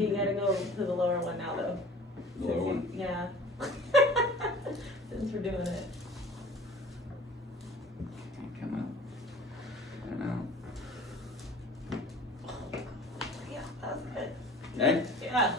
So you gotta go to the lower one now, though. The lower one? Yeah. Since we're doing it. Can't come out. I know. Yeah, that's good. Okay? Yeah.